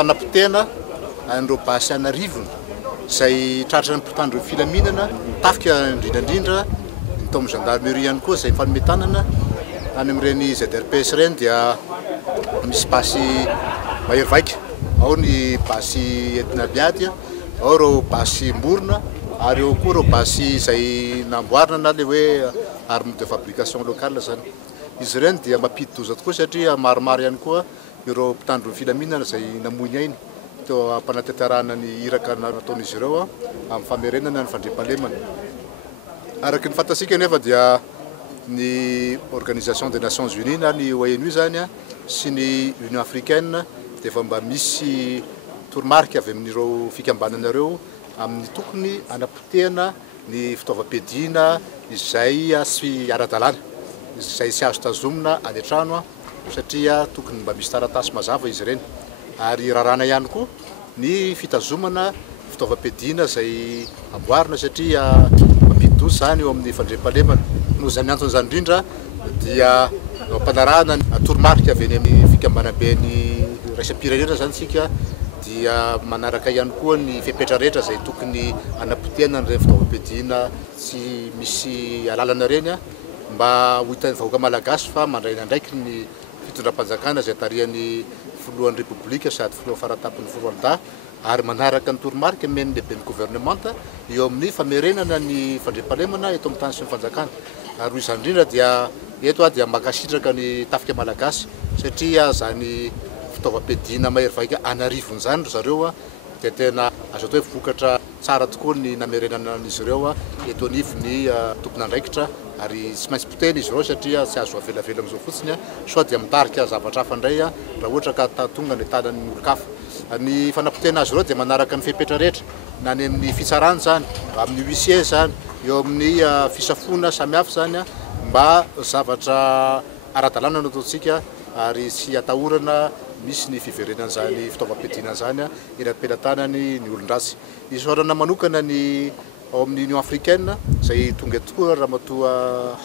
fanapotena andro basy anarivony zay tratra ny mpitandro filaminana tafika indrindrandrindra ny tao gendarmerie ihany koa zay fanometanana any amin'ireny ZRPS reny dia misy basy mahery vaika ao ny basy entina biady ao reo basy morona ary eo koa reo basy zay namboarina na le hoe arme de fabrication locale zany izy reny dia mampidi doza tokoa satria maromaro ihany koa ireo mpitandro filaminana zay namoiny ainy teo ampanatetarana ny iraka nataon'izy ireo amin'ny famerenana ny fandriampahalemana. Araky ny fantatsika nefa dia ny Organisation des Nations Unies na ny ONU zany sy ny Union Africaine dia efa mba misy toromarika avy amin'ireo fikambananareo amin'ny tokony anapotehana ny fitaovam-piadiana izay sy ara-dalàna, izay sy azo tazomina any an-trano satria tokony mba misy taratasy mazava izy ireny. Ary rarana ihany koa ny fitazomana fitaovam-piadiana zay amboarina satria mampidi-doza zany eo amin'ny fandriampahalemana. Noho zany antony zany indrindra dia ampanarahana toromarika avy eny amin'ny fikambanam-ben'ny raisam-pirenena zany sika dia manaraka ihany koa ny fepetra rehetra zay tokony anapotehana ny fitaovam-piadiana tsy misy alalana reny mba ho hitan'ny vahoaka malagasy fa mandraina ndraiky ny fitondram-panjakana zay tarihan'ny filohan'ny repoblika sady filoha faratapon'ny foroalda ary manaraka ny toromarika men'ny lehiben'ny gouvernement eo amin'ny famerenana ny fandriampahalemana eto amin'ny tany sy ny fanjakana. Ary hoy izany indrindra dia eto dia makasitraka ny tafika malagasy satria zany fitaovam-piadiana mahery vaika anarivony zany zareo dia tena azo atao hoe vokatra tsara tokoa ny namerenana an'izy ireo eto anivon'ny tompona andraikitra ary tsy maintsy potehina izy ireo satria tsy azo avelavela amin'izao fotsiny soit dia mitarika zavatra hafa indray raha ohatra ka tonga ny tanan'ny olo-kafa. Ny fanapotehana azy ireo dia manaraka ny fepetra rehetra na ny amin'ny fitsarana zany, amin'ny huissier zany, eo amin'ny fisafona samihafa zany mba zavatra ara-dalàna no ataontsika ary tsy atahorana misy ny fiverenan'izany fitaovam-piadiana zany eny am-pelantanany ny olon-dratsy. Izy orana manokana ny ao amin'ny Union Africaine zay tonga tokoa raha matoa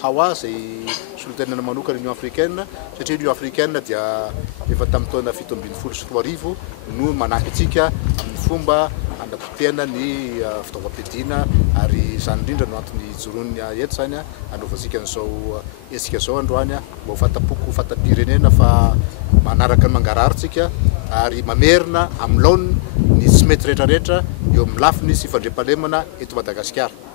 hawa zay solotenana manokana Union Africaine satria Union Africaine dia efa tamin'ny taona 1724 no manampy antsika amin'ny fomba anapotehana ny fitaovam-piadiana ary zany indrindra no antony joroniny eto zany anaovantsika an'izao etsika zao androany mba ho fatapoko fatam-pirenena fa manaraka ny mangararitsika ary mamerina amin'ny laoniny ny tsy mety rehetrarehetra eo amin'ny lafiny sy fandriampahalemana eto Madagasikara.